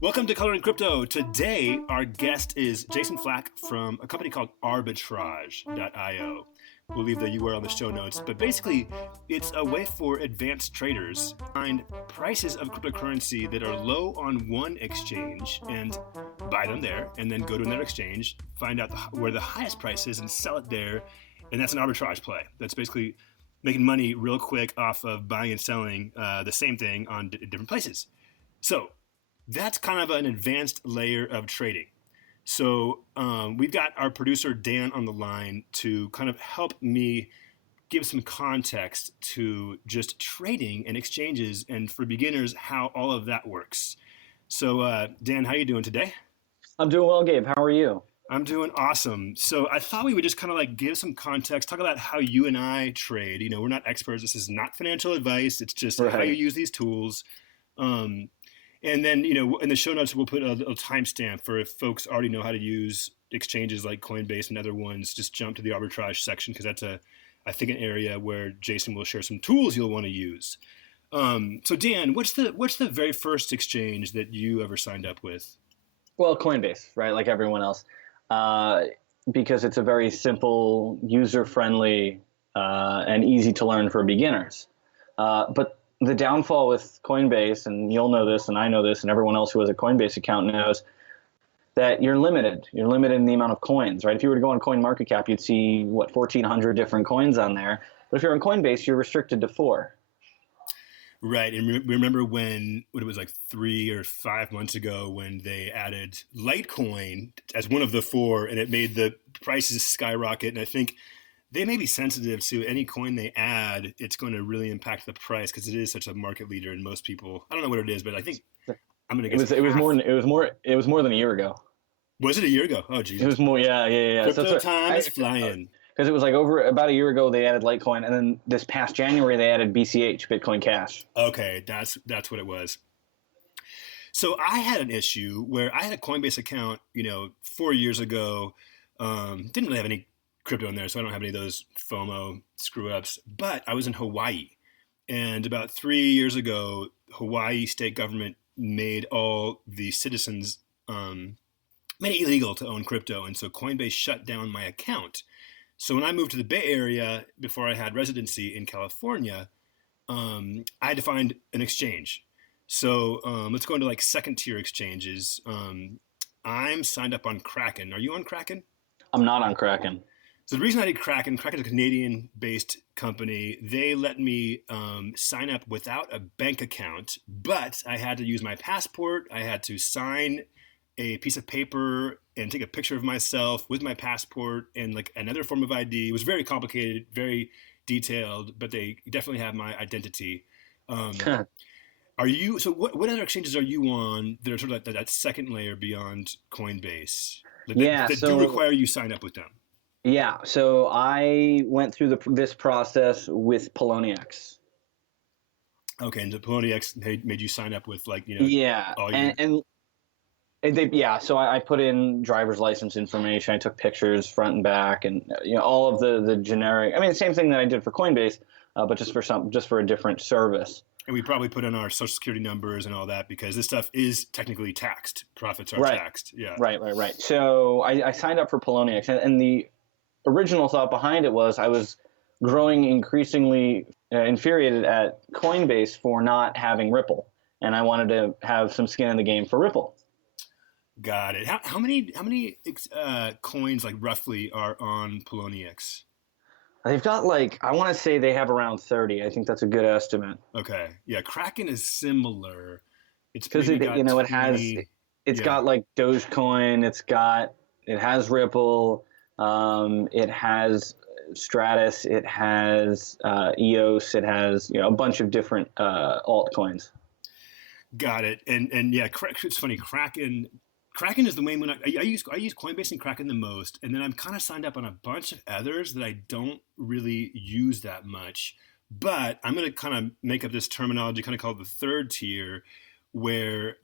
Welcome to Coloring Crypto. Today, our guest is Jason Flack from a company called Arbitrage.io. We'll leave the URL in the show notes, but basically, it's a way for advanced traders to find prices of cryptocurrency that are low on one exchange and buy them there, and then go to another exchange, find out where the highest price is, and sell it there. And that's an arbitrage play. That's basically making money real quick off of buying and selling the same thing on different places. So that's kind of an advanced layer of trading. So we've got our producer Dan on the line to kind of help me give some context to just trading and exchanges, and for beginners, how all of that works. So Dan, how are you doing today? I'm doing well, Gabe. How are you? I'm doing awesome. So I thought we would just kind of like give some context, talk about how you and I trade. You know, we're not experts. This is not financial advice. It's just how you use these tools. And then, you know, in the show notes, we'll put a timestamp for if folks already know how to use exchanges like Coinbase and other ones, just jump to the arbitrage section, because that's I think an area where Jason will share some tools you'll want to use. So Dan, what's the very first exchange that you ever signed up with? Well, Coinbase, right? Like everyone else, because it's a very simple, user-friendly, and easy to learn for beginners. But the downfall with Coinbase, and you'll know this, and I know this, and everyone else who has a Coinbase account knows, that you're limited. You're limited in the amount of coins, right? If you were to go on CoinMarketCap, you'd see, 1,400 different coins on there. But if you're on Coinbase, you're restricted to 4. Right. And remember when it was like 3 or 5 months ago when they added Litecoin as one of the 4, and it made the prices skyrocket. And I think they may be sensitive to any coin they add. It's going to really impact the price because it is such a market leader, and most people, I don't know what it is, but I think I'm going to guess it was more than a year ago. Was it a year ago? Oh, geez. It was more. Yeah. Crypto time is flying. Because it was like about a year ago they added Litecoin, and then this past January they added BCH, Bitcoin Cash. Okay, that's what it was. So I had an issue where I had a Coinbase account, 4 years ago. Didn't really have any crypto in there, so I don't have any of those FOMO screw ups. But I was in Hawaii, and about 3 years ago, Hawaii state government made all the citizens made it illegal to own crypto, and so Coinbase shut down my account. So when I moved to the Bay Area before I had residency in California, I had to find an exchange. So let's go into like second tier exchanges. I'm signed up on Kraken. Are you on Kraken? I'm not on Kraken. So the reason I did Kraken's a Canadian-based company. They let me sign up without a bank account, but I had to use my passport. I had to sign a piece of paper and take a picture of myself with my passport and like another form of ID. It was very complicated, very detailed, but they definitely have my identity. Are you? So what other exchanges are you on that are sort of like that second layer beyond Coinbase? That do require you sign up with them? Yeah, so I went through this process with Poloniex. Okay, and the Poloniex made you sign up with so I put in driver's license information. I took pictures front and back, and all of the generic. I mean, the same thing that I did for Coinbase, but just for a different service. And we probably put in our social security numbers and all that because this stuff is technically taxed. Profits are taxed. Yeah. Right. So I signed up for Poloniex, and the original thought behind it was I was growing increasingly infuriated at Coinbase for not having Ripple, and I wanted to have some skin in the game for Ripple. Got it. How many coins like roughly are on Poloniex? They've got I want to say they have around 30. I think that's a good estimate. Okay. Yeah, Kraken is similar. It's because it got like Dogecoin. It has Ripple. It has Stratus. It has EOS. It has a bunch of different altcoins. Got it. And yeah, it's funny. Kraken is the main one. I use Coinbase and Kraken the most, and then I'm kind of signed up on a bunch of others that I don't really use that much. But I'm going to kind of make up this terminology, kind of called the third tier, where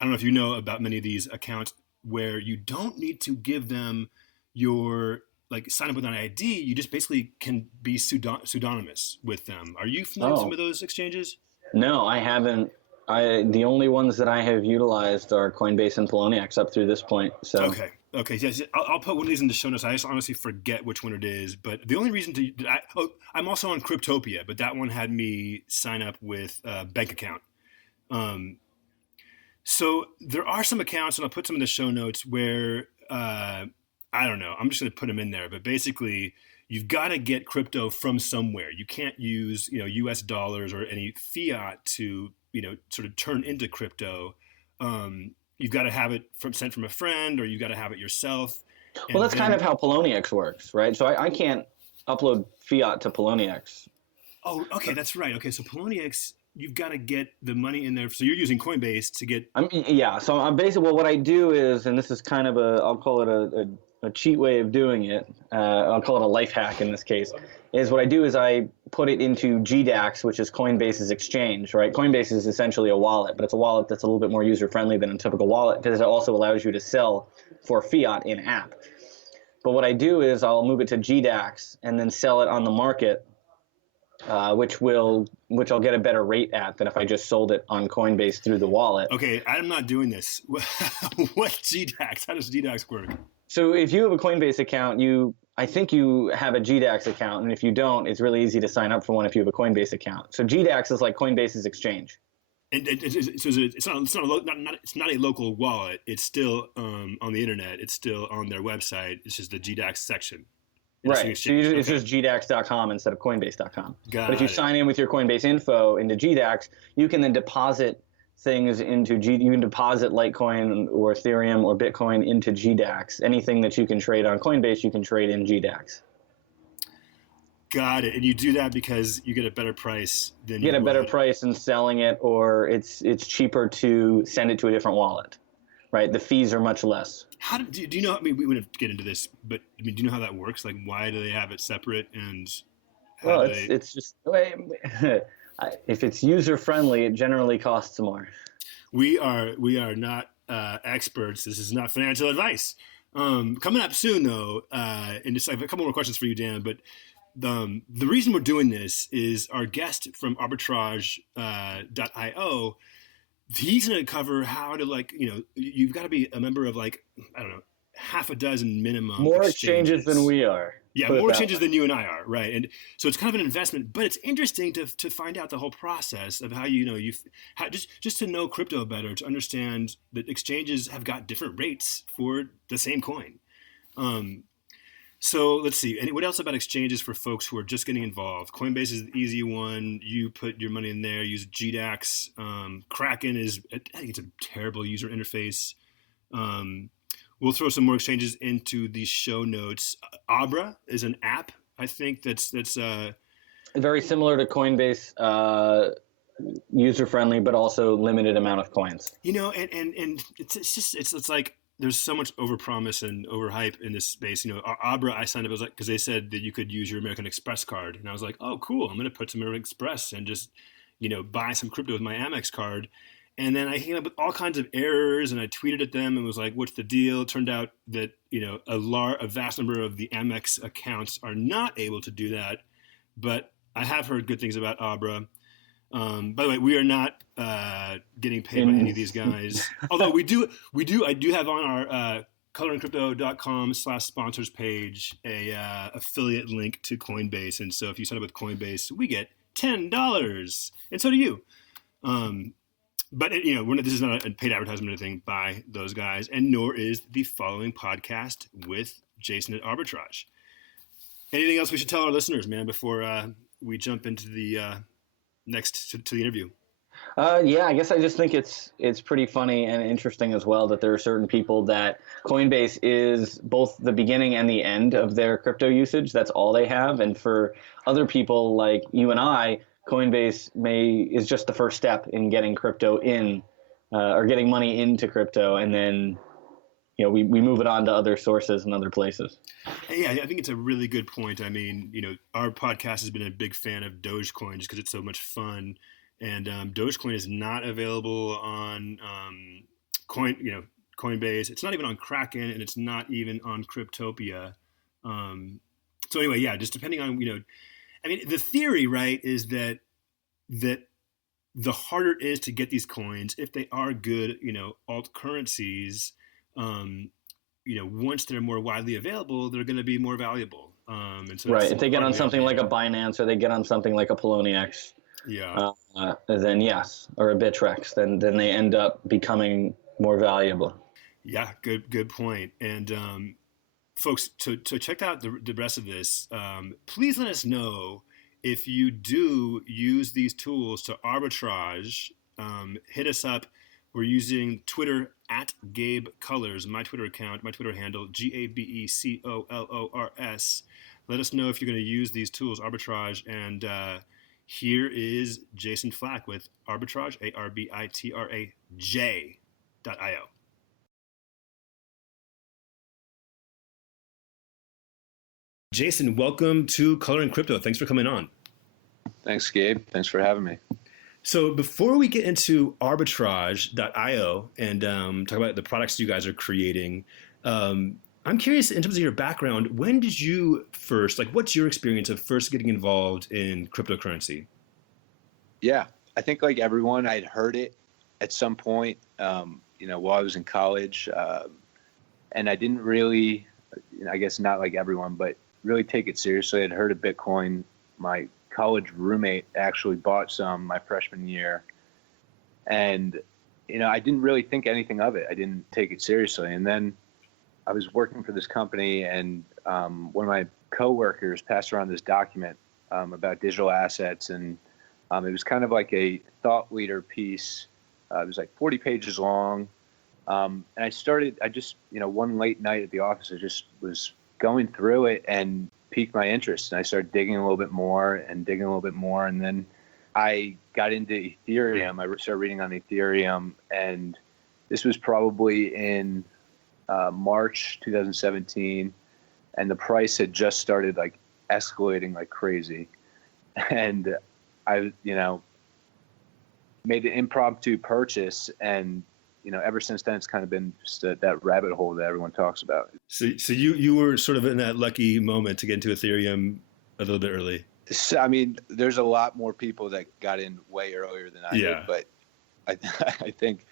I don't know if you know about many of these accounts where you don't need to give them your like sign up with an ID. You just basically can be pseudonymous with them. Are you familiar with some Oh, of those exchanges? no, I haven't. The only ones that I have utilized are Coinbase and Poloniex up through this point. So, Okay. Okay. Yes, I'll put one of these in the show notes. I just honestly forget which one it is. But the only reason I'm also on Cryptopia, but that one had me sign up with a bank account. Um, so there are some accounts, and I'll put some in the show notes where I don't know. I'm just going to put them in there. But basically, you've got to get crypto from somewhere. You can't use U.S. dollars or any fiat to sort of turn into crypto. You've got to have it sent from a friend, or you've got to have it yourself. well, And that's kind of then, how Poloniex works, right? So I can't upload fiat to Poloniex. oh, okay, that's right. Okay, so Poloniex, you've got to get the money in there. So you're using Coinbase to get. Yeah, so I'm basically, well, what I do is, and this is kind of I'll call it a cheat way of doing it. I'll call it a life hack in this case. Is what I do is I put it into GDAX, which is Coinbase's exchange, right? Coinbase is essentially a wallet, but it's a wallet that's a little bit more user friendly than a typical wallet because it also allows you to sell for fiat in app. But what I do is I'll move it to GDAX and then sell it on the market, which I'll get a better rate at than if I just sold it on Coinbase through the wallet. Okay, I'm not doing this. What GDAX? How does GDAX work? So if you have a Coinbase account, I think you have a GDAX account, and if you don't, it's really easy to sign up for one if you have a Coinbase account. So GDAX is like Coinbase's exchange. And it's not a local wallet. It's still on the internet. It's still on their website. It's just the GDAX section. Right. So it's Okay. just GDAX.com instead of Coinbase.com. But if you Got it. sign in with your Coinbase info into GDAX, you can then deposit things into you can deposit Litecoin or Ethereum or Bitcoin into GDAX. Anything that you can trade on Coinbase, you can trade in GDAX. Got it. And you do that because you get a better price than You you get a better would. price in selling it, or it's cheaper to send it to a different wallet. Right. The fees are much less. How do you know? I mean, we wouldn't get into this, but I mean, do you know how that works? Like, why do they have it separate, and how Well, do it's they? it's just if it's user friendly, it generally costs more. We are not experts. This is not financial advice. Coming up soon, though, and just I have a couple more questions for you, Dan. But the reason we're doing this is our guest from Arbitrage.io. He's going to cover how to you've got to be a member of like I don't know half a dozen minimum More exchanges than exchanges. we are. Yeah, Put it more that way. changes than you and I are, right? And so it's kind of an investment, but it's interesting to find out the whole process of how how just to know crypto better, to understand that exchanges have got different rates for the same coin. Um, so let's see. And what else about exchanges for folks who are just getting involved? Coinbase is the easy one. You put your money in there. Use GDAX. Kraken is I think it's a terrible user interface. Um, We'll throw some more exchanges into the show notes. Abra is an app, I think that's Very similar to Coinbase, user friendly, but also limited amount of coins. and it's like there's so much overpromise and overhype in this space. Abra, I signed up, was like because they said that you could use your American Express card, and I was like, oh cool, I'm gonna put some American Express and just buy some crypto with my Amex card. And then I came up with all kinds of errors, and I tweeted at them and was like, "What's the deal?" It turned out that a vast number of the Amex accounts are not able to do that, but I have heard good things about Abra. By the way, we are not getting paid by any In of these guys, although I do have on our coloringcrypto.com/sponsors page a affiliate link to Coinbase, and so if you sign up with Coinbase, we get $10, and so do you. But this is not a paid advertisement or anything by those guys, and nor is the following podcast with Jason at Arbitrage. Anything else we should tell our listeners, man, before we jump into the next to the interview? Yeah, I guess I just think it's pretty funny and interesting as well that there are certain people that Coinbase is both the beginning and the end of their crypto usage. That's all they have, and for other people like you and I, Coinbase is just the first step in getting crypto in, or getting money into crypto, and then we move it on to other sources and other places. Yeah, I think it's a really good point. I mean, our podcast has been a big fan of Dogecoin just because it's so much fun, and Dogecoin is not available on Coinbase. It's not even on Kraken, and it's not even on Cryptopia. So anyway, yeah, just depending on I mean, the theory, right, is that the harder it is to get these coins, if they are good, alt currencies, once they're more widely available, they're going to be more valuable. And so Right. If they get part on of the something idea. like a Binance, or they get on something like a Poloniex, Yeah. then yes, or a Bittrex, then they end up becoming more valuable. Yeah. Good point. And folks, to check out the rest of this, please let us know if you do use these tools to arbitrage. Hit us up. We're using Twitter at Gabe Colors, my Twitter account, my Twitter handle, GABECOLORS. Let us know if you're going to use these tools, arbitrage. And here is Jason Flack with Arbitrage, ARBITRAJ.io. Jason, welcome to Color and Crypto. Thanks for coming on. Thanks, Gabe. Thanks for having me. So before we get into Arbitrage.io and talk about the products you guys are creating, I'm curious in terms of your background, when did you first, what's your experience of first getting involved in cryptocurrency? Yeah, I think like everyone, I'd heard it at some point, while I was in college, and I didn't really, I guess not like everyone, but really take it seriously. I'd heard of Bitcoin. My college roommate actually bought some my freshman year, and I didn't really think anything of it. I didn't take it seriously. And then I was working for this company, and one of my coworkers passed around this document about digital assets, and it was kind of like a thought leader piece. It was like 40 pages long, and I just one late night at the office, I just was going through it and piqued my interest, and I started digging a little bit more, and then I got into Ethereum. I started reading on Ethereum, and this was probably in March 2017, and the price had just started like escalating like crazy, and I made an impromptu purchase, and ever since then, it's kind of been just that rabbit hole that everyone talks about. So you were sort of in that lucky moment to get into Ethereum a little bit early. So, I mean, there's a lot more people that got in way earlier than I did, but I think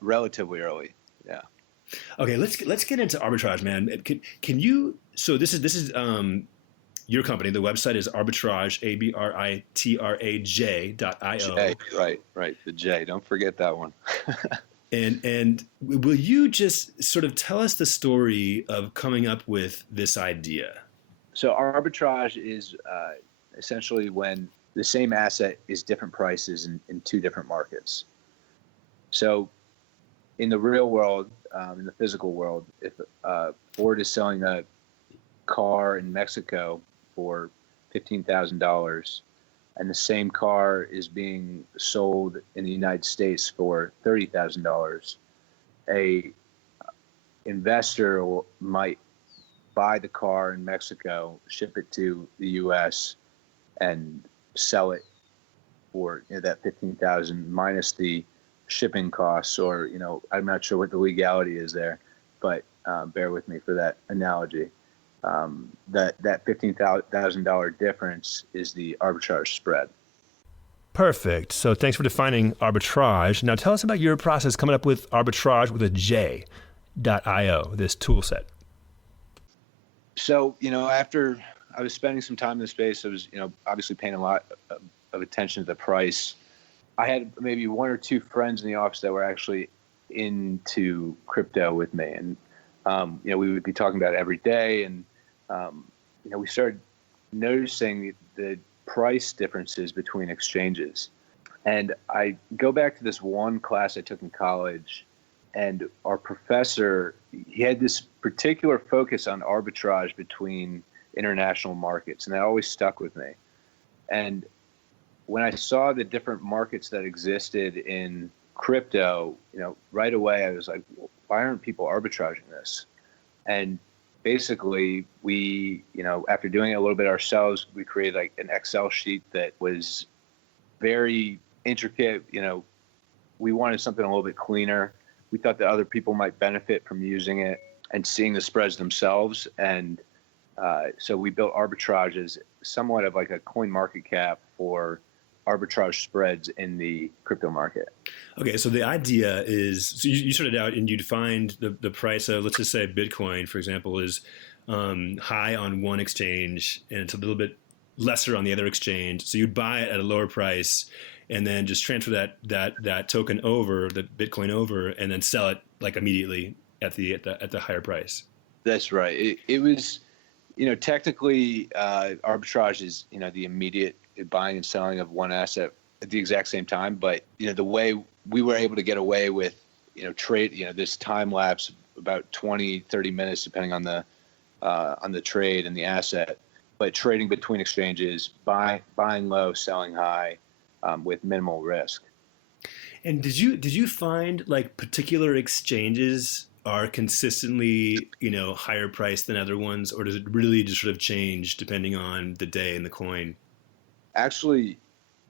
relatively early. Yeah. Okay, let's get into arbitrage, man. Can you? So this is your company. The website is Arbitrage, ABRITRAJ.io. Right. The J. Don't forget that one. And will you just sort of tell us the story of coming up with this idea? So arbitrage is essentially when the same asset is different prices in two different markets. So in the real world, in the physical world, if Ford is selling a car in Mexico for $15,000, and the same car is being sold in the United States for $30,000, a investor might buy the car in Mexico, ship it to the U.S., and sell it for that $15,000 minus the shipping costs, or I'm not sure what the legality is there, but bear with me for that analogy. That $15,000 difference is the arbitrage spread. Perfect. So thanks for defining arbitrage. Now tell us about your process coming up with Arbitrage with a J.io, this tool set. So, after I was spending some time in the space, I was, obviously paying a lot of attention to the price. I had maybe one or two friends in the office that were actually into crypto with me, and we would be talking about it every day, and we started noticing the price differences between exchanges. And I go back to this one class I took in college, and our professor, he had this particular focus on arbitrage between international markets, and that always stuck with me. And when I saw the different markets that existed in crypto, right away I was like, why aren't people arbitraging this? And basically we, after doing it a little bit ourselves, we created like an Excel sheet that was very intricate. We wanted something a little bit cleaner. we thought that other people might benefit from using it and seeing the spreads themselves. And so we built Arbitrage as somewhat of like a coin market cap for arbitrage spreads in the crypto market. Okay, so the idea is, so you started out and you'd find the price of, let's just say Bitcoin, for example, is high on one exchange and it's a little bit lesser on the other exchange. So you'd buy it at a lower price and then just transfer that token over, the Bitcoin over, and then sell it like immediately at the higher price. That's right. It was, technically arbitrage is, the immediate buying and selling of one asset at the exact same time. But, the way we were able to get away with, trade, this time lapse about 20, 30 minutes, depending on the trade and the asset, but trading between exchanges, buying low, selling high, with minimal risk. And did you find like particular exchanges are consistently, higher priced than other ones, or does it really just sort of change depending on the day and the coin? Actually,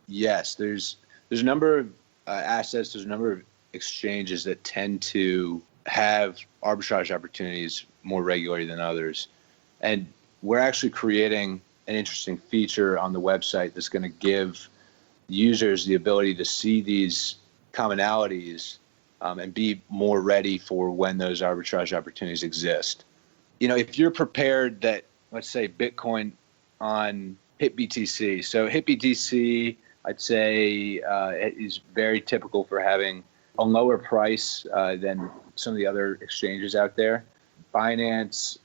yes. There's a number of assets. There's a number of exchanges that tend to have arbitrage opportunities more regularly than others, and we're actually creating an interesting feature on the website that's going to give users the ability to see these commonalities and be more ready for when those arbitrage opportunities exist. If you're prepared that, let's say, Bitcoin on HitBTC. So HitBTC, I'd say, is very typical for having a lower price than some of the other exchanges out there. Binance,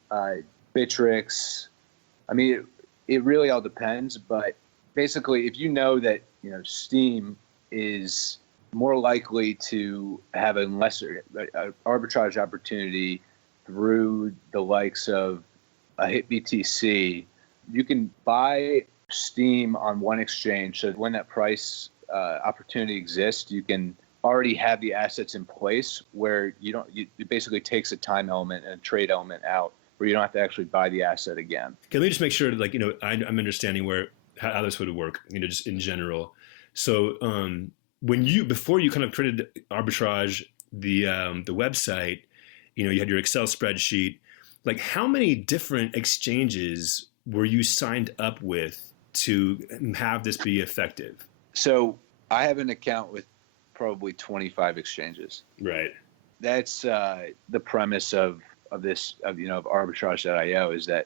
Bittrex. I mean, it really all depends. But basically, if you know that Steam is more likely to have a lesser arbitrage opportunity through the likes of a HitBTC, you can buy Steam on one exchange. So when that price opportunity exists, you can already have the assets in place where it basically takes a time element and a trade element out, where you don't have to actually buy the asset again. Okay, let me just make sure that I'm understanding how this would work, just in general. So before you kind of created Arbitrage, the website, you had your Excel spreadsheet. Like, how many different exchanges were you signed up with to have this be effective? So I have an account with probably 25 exchanges. Right. That's the premise of Arbitrage.io, is that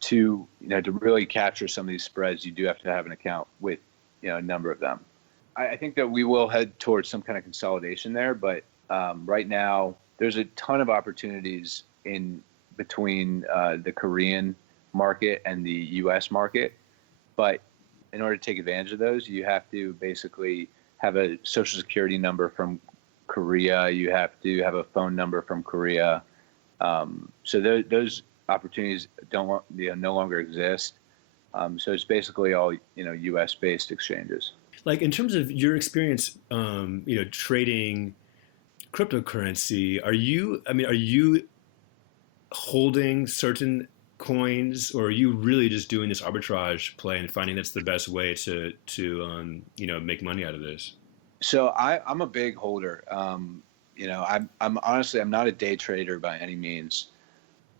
to really capture some of these spreads, you do have to have an account with a number of them. I think that we will head towards some kind of consolidation there, but right now there's a ton of opportunities in between the Korean market and the U.S. market. But in order to take advantage of those, you have to basically have a social security number from Korea. You have to have a phone number from Korea. So those opportunities no longer exist. So it's basically all U.S. based exchanges. Like, in terms of your experience, trading cryptocurrency, are you holding certain coins, or are you really just doing this arbitrage play and finding that's the best way to make money out of this? So I'm a big holder. I'm honestly, I'm not a day trader by any means.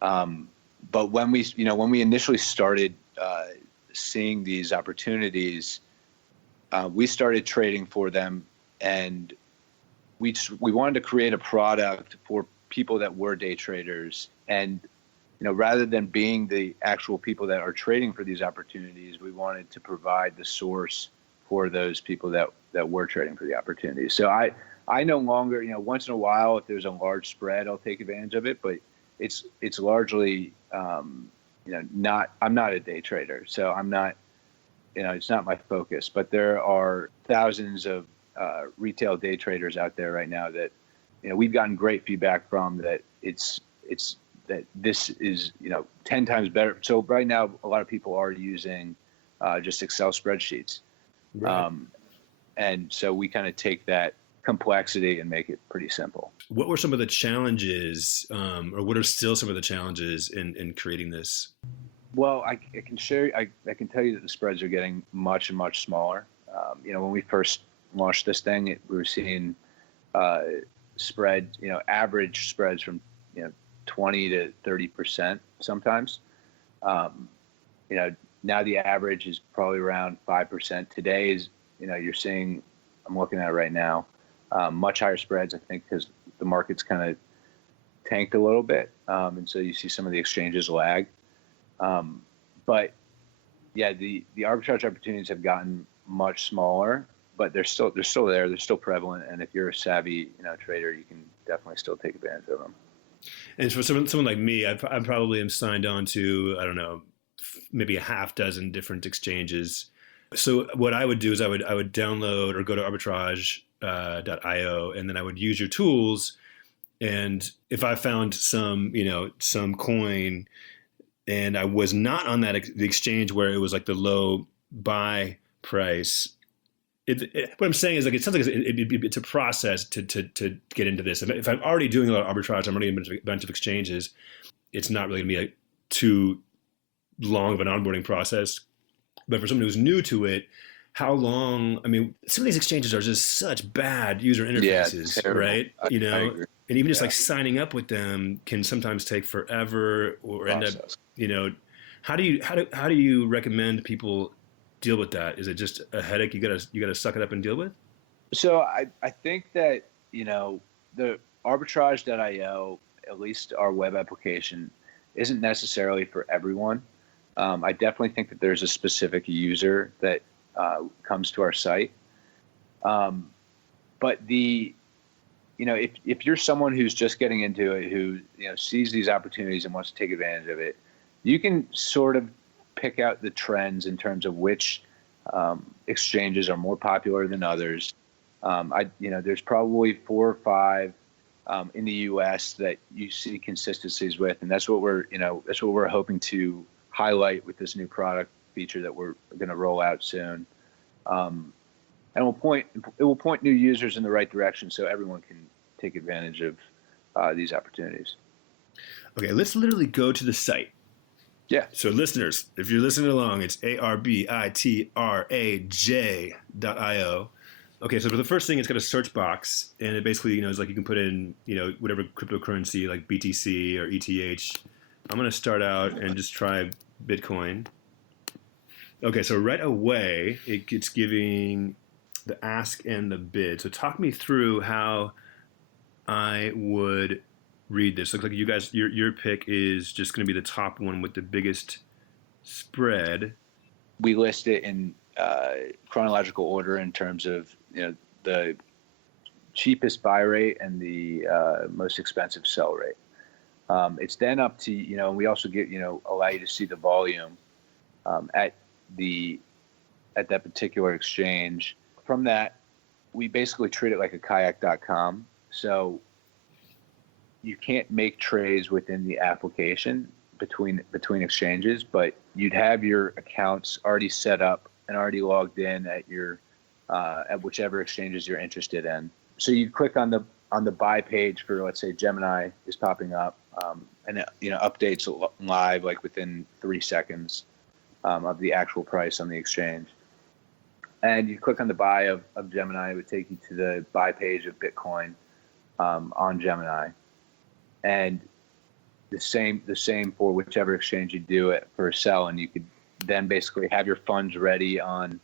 But when we initially started seeing these opportunities, we started trading for them, and we wanted to create a product for people that were day traders. And rather than being the actual people that are trading for these opportunities, we wanted to provide the source for those people that were trading for the opportunities. So I no longer, once in a while, if there's a large spread, I'll take advantage of it, but it's largely, I'm not a day trader, so I'm not, it's not my focus. But there are thousands of retail day traders out there right now that, we've gotten great feedback from, that that this is 10 times better. So right now, a lot of people are using just Excel spreadsheets, right. And so we kind of take that complexity and make it pretty simple. What were some of the challenges, or what are still some of the challenges in creating this? Well, I can share. I can tell you that the spreads are getting much and much smaller. When we first launched this thing, we were seeing spread, average spreads from 20 to 30% sometimes. Now the average is probably around 5%. Today is, you're seeing, I'm looking at it right now, much higher spreads, I think, because the market's kind of tanked a little bit. And so you see some of the exchanges lag. But yeah, the arbitrage opportunities have gotten much smaller, but they're still there. They're still prevalent. And if you're a savvy, trader, you can definitely still take advantage of them. And for someone like me, I probably am signed on to, I don't know, maybe a half dozen different exchanges. So what I would do is I would download or go to arbitrage.io, and then I would use your tools. And if I found some coin and I was not on the exchange where it was like the low buy price, what I'm saying is, like, it sounds like it's a process to get into this. If I'm already doing a lot of arbitrage, I'm already in a bunch of exchanges, it's not really going to be like too long of an onboarding process. But for someone who's new to it, how long? I mean, some of these exchanges are just such bad user interfaces, right? I agree. And even just like signing up with them can sometimes take forever, or end up, how do you recommend people deal with that? Is it just a headache you gotta suck it up and deal with? So I think that, the arbitrage.io, at least our web application, isn't necessarily for everyone. I definitely think that there's a specific user that comes to our site. But if you're someone who's just getting into it, who sees these opportunities and wants to take advantage of it, you can sort of pick out the trends in terms of which exchanges are more popular than others. There's probably 4 or 5 in the U.S. that you see consistencies with, and that's what we're hoping to highlight with this new product feature that we're going to roll out soon. And it will point new users in the right direction, so everyone can take advantage of these opportunities. Okay, let's literally go to the site. Yeah. So listeners, if you're listening along, it's arbitraj.io. Okay, so for the first thing, it's got a search box, and it basically, is like you can put in, whatever cryptocurrency, like BTC or ETH. I'm going to start out and just try Bitcoin. Okay, so right away, it's giving the ask and the bid. So talk me through how I would read this. Looks like you guys, your pick is just going to be the top one with the biggest spread. We list it in chronological order in terms of the cheapest buy rate and the most expensive sell rate. It's then up to and we also allow you to see the volume at that particular exchange. From that, we basically treat it like a kayak.com. So you can't make trades within the application between exchanges, but you'd have your accounts already set up and already logged in at your at whichever exchanges you're interested in. So you click on the buy page for, let's say, Gemini is popping up, and it updates live like within 3 seconds of the actual price on the exchange. And you click on the buy of Gemini, it would take you to the buy page of Bitcoin on Gemini. And the same for whichever exchange you do it for a sell, and you could then basically have your funds ready on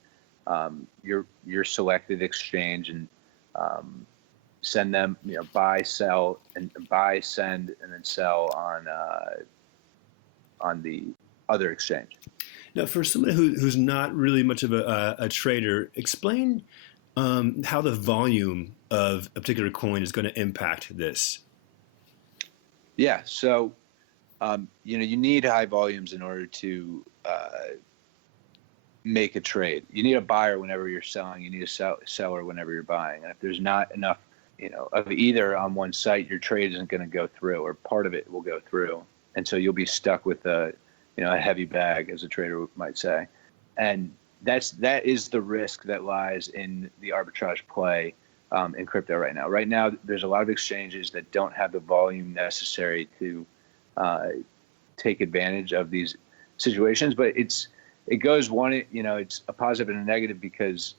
your selected exchange and send them, buy, sell, and buy, send, and then sell on the other exchange. Now, for someone who's not really much of a trader, explain how the volume of a particular coin is going to impact this. Yeah, so you need high volumes in order to make a trade. You need a buyer whenever you're selling. You need a seller whenever you're buying. And if there's not enough, of either on one site, your trade isn't going to go through, or part of it will go through, and so you'll be stuck with a heavy bag, as a trader might say. And that is the risk that lies in the arbitrage play in crypto right now. Right now, there's a lot of exchanges that don't have the volume necessary to take advantage of these situations. But it goes it's a positive and a negative, because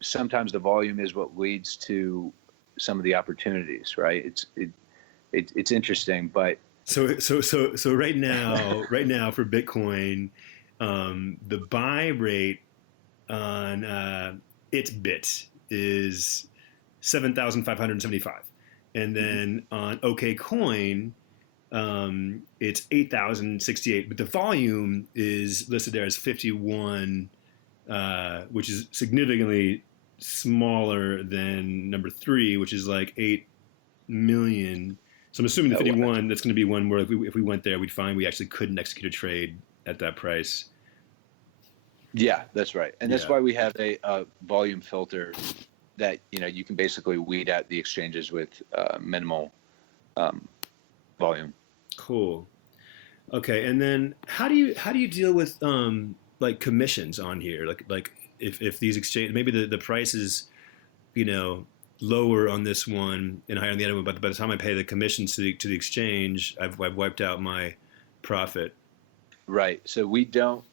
sometimes the volume is what leads to some of the opportunities, right? It's interesting, but So right now for Bitcoin, the buy rate on Itbit is 7,575, and then on OKCoin, it's 8,068. But the volume is listed there as 51, which is significantly smaller than number 3, which is like 8 million. So I'm assuming the 51, that's going to be one where if we went there, we'd find we actually couldn't execute a trade at that price. Yeah, that's right. And that's why we have a volume filter that, you can basically weed out the exchanges with minimal volume. Cool. Okay. And then how do you deal with like commissions on here? Like if these exchange, maybe the price is, lower on this one and higher on the other one, but by the time I pay the commissions to the exchange, I've wiped out my profit. Right. So we don't,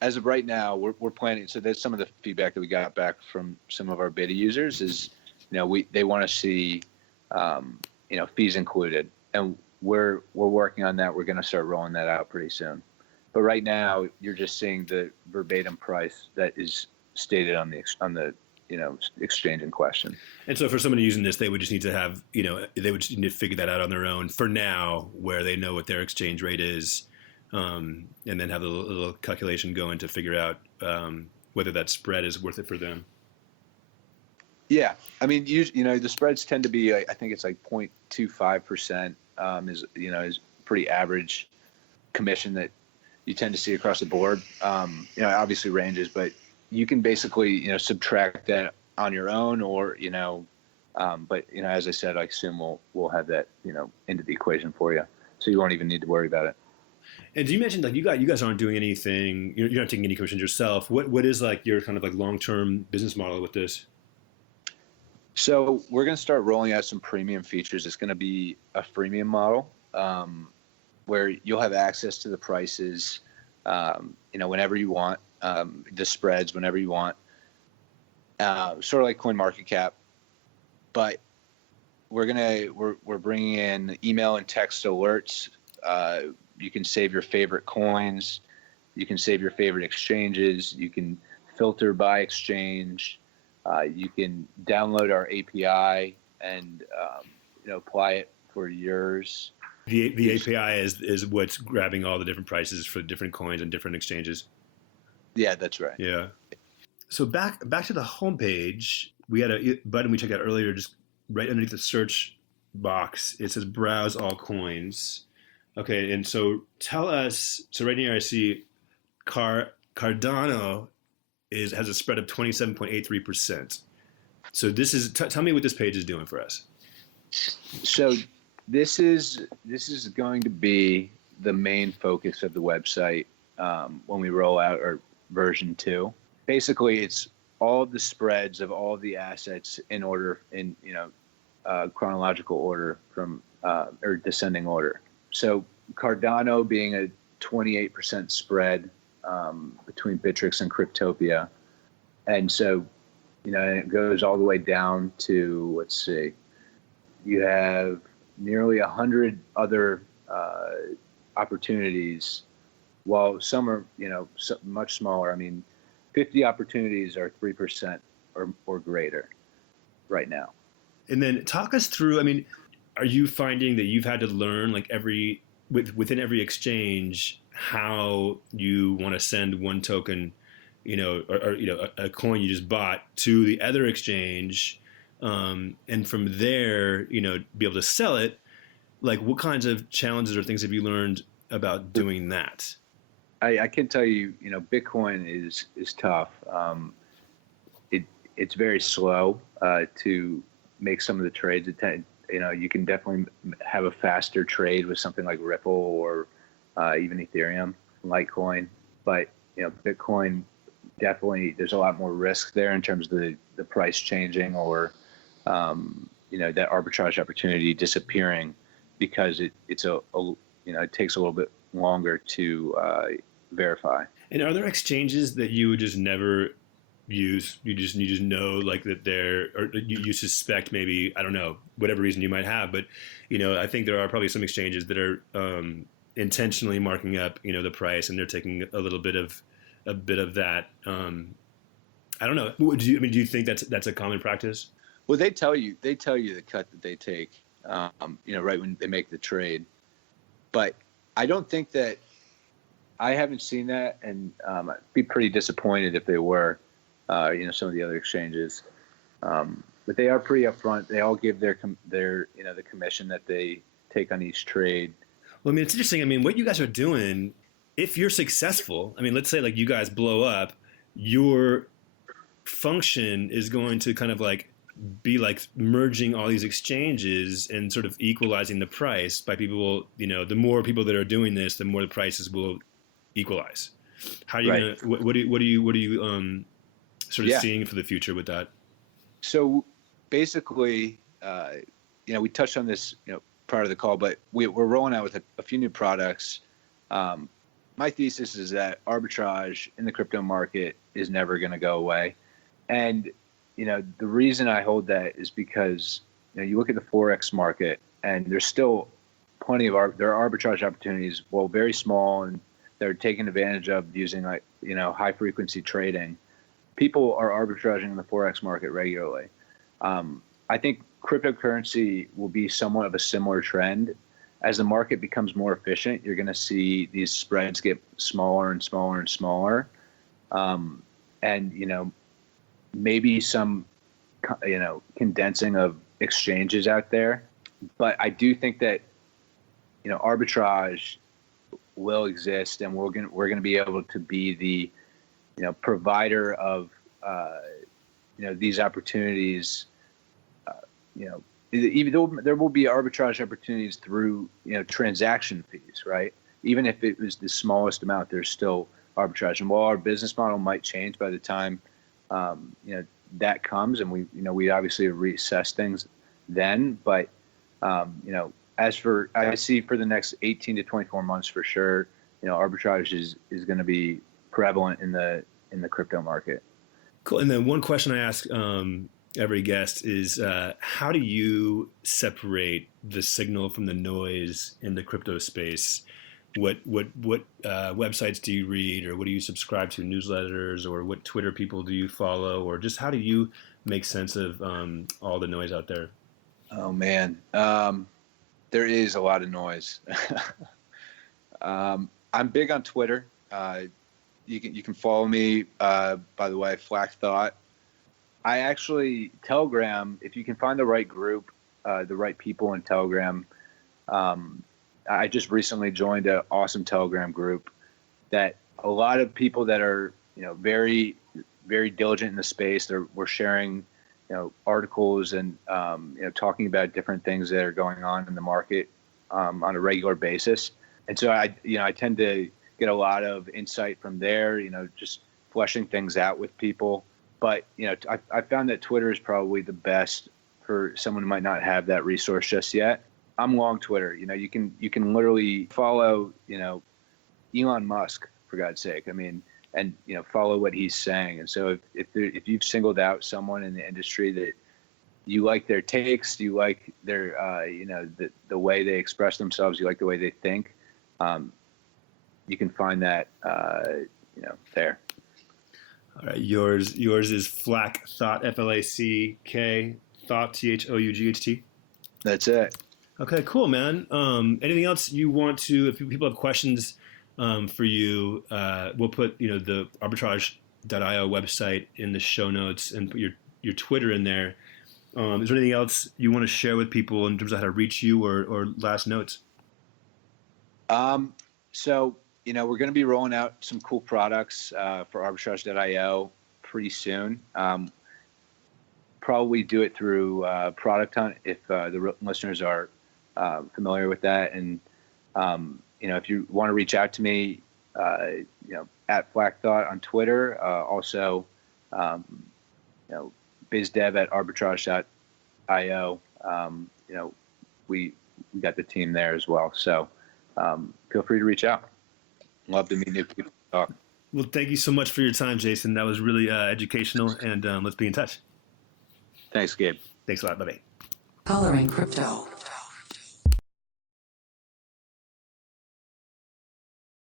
as of right now, we're planning. So that's some of the feedback that we got back from some of our beta users is, they want to see, fees included, and we're working on that. We're going to start rolling that out pretty soon. But right now, you're just seeing the verbatim price that is stated on the exchange in question. And so for somebody using this, they would just need to have, they would just need to figure that out on their own for now, where they know what their exchange rate is, and then have a little calculation going to figure out whether that spread is worth it for them. Yeah. I mean, the spreads tend to be, I think it's like 0.25% is pretty average commission that you tend to see across the board. Obviously ranges, but you can basically, subtract that on your own or, but, as I said, I assume we'll have that, into the equation for you. So you won't even need to worry about it. And you mentioned like you guys aren't doing anything, you're not taking any commissions yourself. What is like your kind of like long-term business model with this? So we're going to start rolling out some premium features. It's going to be a freemium model where you'll have access to the prices, whenever you want. The spreads whenever you want, sort of like CoinMarketCap, but we're bringing in email and text alerts. You can save your favorite coins, you can save your favorite exchanges, you can filter by exchange, you can download our API and apply it for yours. The API is what's grabbing all the different prices for different coins and different exchanges. Yeah, that's right. Yeah. So back to the homepage, we had a button we checked out earlier, just right underneath the search box. It says browse all coins. Okay, and so tell us. So right here I see Cardano has a spread of 27.83%. So this is tell me what this page is doing for us. So this is going to be the main focus of the website when we roll out our version 2. Basically, it's all of the spreads of all of the assets in order, in chronological order from or descending order. So Cardano being a 28% spread between Bittrex and Cryptopia, and so it goes all the way down to, let's see, you have nearly 100 other opportunities, while some are much smaller. I mean, 50 opportunities are 3% or greater right now. And then talk us through, I mean, are you finding that you've had to learn like within every exchange how you want to send one token, or a coin you just bought to the other exchange, and from there, be able to sell it? Like, what kinds of challenges or things have you learned about doing that? I can tell you, Bitcoin is tough. It's very slow to make some of the trades. You can definitely have a faster trade with something like Ripple or even Ethereum, Litecoin. But Bitcoin, definitely there's a lot more risk there in terms of the price changing or that arbitrage opportunity disappearing, because it takes a little bit longer to verify. And are there exchanges that you would just never use? You just know like that or you suspect maybe, I don't know, whatever reason you might have, but I think there are probably some exchanges that are intentionally marking up the price, and they're taking a bit of that. I don't know. Do you think that's a common practice? Well, they tell you the cut that they take, right when they make the trade. But I don't think that I haven't seen that, and I'd be pretty disappointed if they were. Some of the other exchanges, but they are pretty upfront. They all give their the commission that they take on each trade. Well, I mean, it's interesting. I mean, what you guys are doing, if you're successful, I mean, let's say like you guys blow up, your function is going to kind of like be like merging all these exchanges and sort of equalizing the price by people. The more people that are doing this, the more the prices will equalize. How are you Right. gonna? What do you sort of seeing for the future with that? So basically, we touched on this, prior to the call, but we're rolling out with a few new products. My thesis is that arbitrage in the crypto market is never going to go away. And, the reason I hold that is because, you look at the Forex market, and there's still plenty of there are arbitrage opportunities, well, very small, and they're taken advantage of using high frequency trading. People are arbitraging in the Forex market regularly. I think cryptocurrency will be somewhat of a similar trend. As the market becomes more efficient, you're going to see these spreads get smaller and smaller and smaller. And, maybe some, condensing of exchanges out there. But I do think that, arbitrage will exist, and we're going to be able to be the provider of, these opportunities. Even though there will be arbitrage opportunities through, transaction fees, right? Even if it was the smallest amount, there's still arbitrage. And while our business model might change by the time, that comes, and we obviously reassess things then, but, I see for the next 18 to 24 months for sure, arbitrage is going to be prevalent in the crypto market. Cool. And then one question I ask every guest is, how do you separate the signal from the noise in the crypto space? What websites do you read, or what do you subscribe to, newsletters, or what Twitter people do you follow, or just how do you make sense of all the noise out there? Oh man, there is a lot of noise. I'm big on Twitter. You can follow me, by the way, Flack Thought. I actually, Telegram, if you can find the right group, the right people in Telegram. I just recently joined an awesome Telegram group that a lot of people that are, very, very diligent in the space, we're sharing, articles and, talking about different things that are going on in the market on a regular basis. And so I tend to get a lot of insight from there, just fleshing things out with people. But, I found that Twitter is probably the best for someone who might not have that resource just yet. I'm long Twitter. You can literally follow, Elon Musk, for God's sake. I mean, and, follow what he's saying. And so if you've singled out someone in the industry that you like their takes, you like their, the way they express themselves, you like the way they think, you can find that, there. All right, yours is Flack Thought, Flack Thought, Thought. That's it. Okay, cool, man. Anything else you want to? If people have questions for you, we'll put the Arbitrage.io website in the show notes and put your Twitter in there. Is there anything else you want to share with people in terms of how to reach you or last notes? So, we're going to be rolling out some cool products for Arbitrage.io pretty soon. Probably do it through Product Hunt if the listeners are familiar with that. And, if you want to reach out to me, at Flack Thought on Twitter, also, bizdev at arbitrage.io. We got the team there as well. So feel free to reach out. Love to meet new people. Talk. Well, thank you so much for your time, Jason. That was really educational, and let's be in touch. Thanks, Gabe. Thanks a lot. Bye-bye. Coloring Crypto.